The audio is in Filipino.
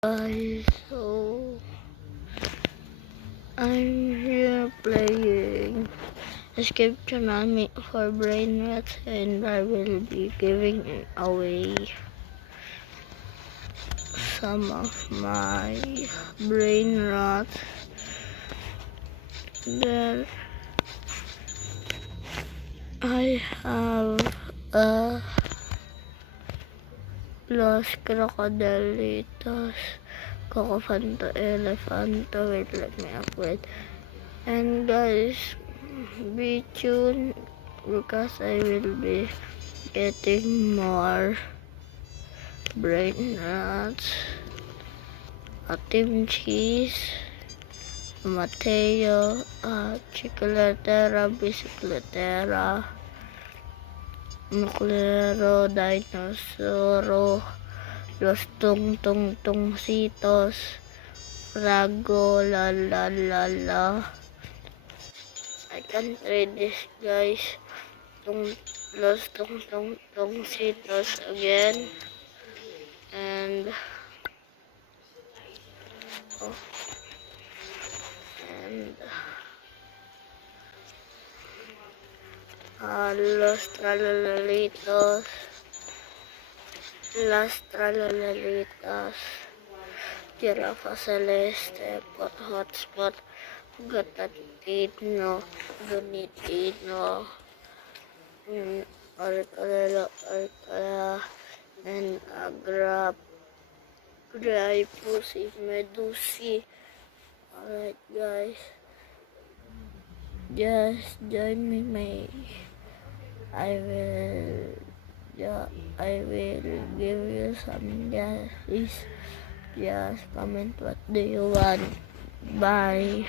Guys, so I'm here playing Escape Tsunami for Brain Rats, and I will be giving away some of my brain rats. Then I have a Los Crocodilitos, Cocofanto, Elephanto. Wait, let me upgrade. And guys, be tuned because I will be getting more brain rats. A Team Cheese, Mateo, Chicletera, Bicicletera, Nuclearo, Dinosauro, Los Tungtungtungcitos, Frago, la la la la. I can trade this, guys. Los Tungtungtungcitos again. And Los Tralalalitos, Las Tralalalitas, Giraffa Celeste, Pot Hotspot, Gatatino, Donitino, Arcalelo, Arcala, and Agrap, Pussy, Medusi. Alright, guys, just join me. I will give you some guys. Just comment what do you want. Bye.